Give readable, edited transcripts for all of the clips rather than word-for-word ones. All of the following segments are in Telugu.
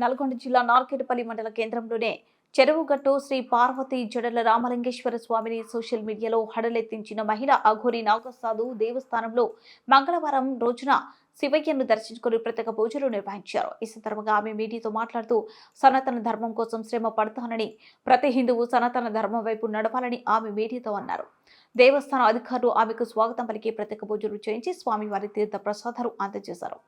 నల్గొండ జిల్లా నార్కెట్పల్లి మండల కేంద్రంలోనే చెరువుగట్టు శ్రీ పార్వతి జడల రామలింగేశ్వర స్వామిని సోషల్ మీడియాలో హడలెత్తించిన మహిళ అఘోరి నాగసాధు దేవస్థానంలో మంగళవారం రోజున శివయ్యను దర్శించుకుని ప్రత్యేక పూజలు నిర్వహించారు. ఈ సందర్భంగా ఆమె మీడియాతో మాట్లాడుతూ సనాతన ధర్మం కోసం శ్రమ పడతానని, ప్రతి హిందువు సనాతన ధర్మం వైపు నడవాలని ఆమె మీడియాతో అన్నారు. దేవస్థాన అధికారులు ఆమెకు స్వాగతం పలికి ప్రత్యేక పూజలు చేయించి స్వామివారి తీర్థ ప్రసాదాలు అందజేశారు.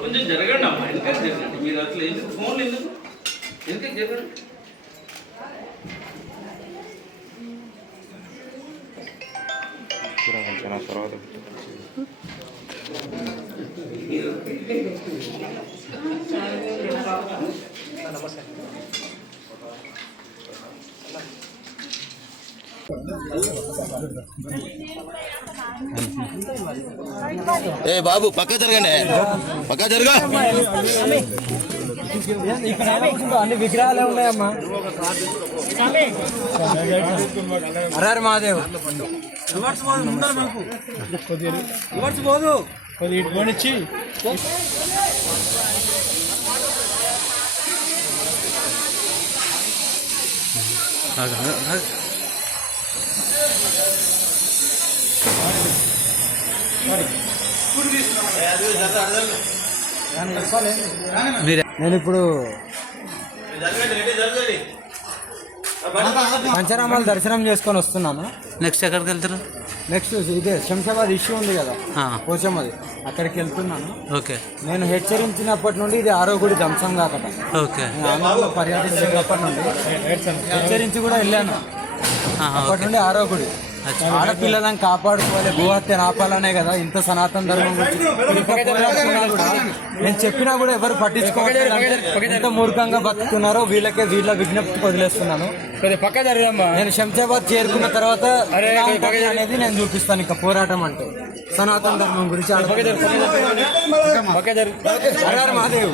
కొంచెం జరగండి అమ్మా, ఎందుకంటే జరగండి. మీరు అసలు ఎందుకు ఫోన్లు ఎందుకు జరగండి. ఏ బాబు పక్క జరగండి, పక్క జరగా. అన్ని విగ్రహాలే ఉన్నాయమ్మా. హర మహాదేవ్. పోదు కొనిచ్చి నేను ఇప్పుడు పంచరామాలు దర్శనం చేసుకొని వస్తున్నాను. నెక్స్ట్ ఎక్కడికి వెళ్తారు? నెక్స్ట్ ఇదే శంషాబాద్ ఇష్యూ ఉంది కదా, పోచమ్మది, అక్కడికి వెళ్తున్నాను. ఓకే. నేను హెచ్చరించినప్పటి నుండి ఇది ఆరో గుడి ధ్వంసం కాకట. ఓకే. ఆంధ్రలో పర్యటించినప్పటి నుండి హెచ్చరించి కూడా వెళ్ళాను. అప్పటి నుండి ఆరో గుడి. ఆడపిల్లలను కాపాడుకోవాలి, భూహత్య ఆపాలనే కదా ఇంత సనాతన ధర్మం గురించి నేను చెప్పినా కూడా ఎవరు పట్టించుకోవాలి. ఎంత మూర్ఖంగా బతుకుతున్నారో వీళ్ళ విజ్ఞప్తికి వదిలేస్తున్నాను. నేను శంషాబాద్ చేరుకున్న తర్వాత అనేది నేను చూపిస్తాను. ఇంకా పోరాటం అంటే సనాతన ధర్మం గురించి. మహాదేవ్.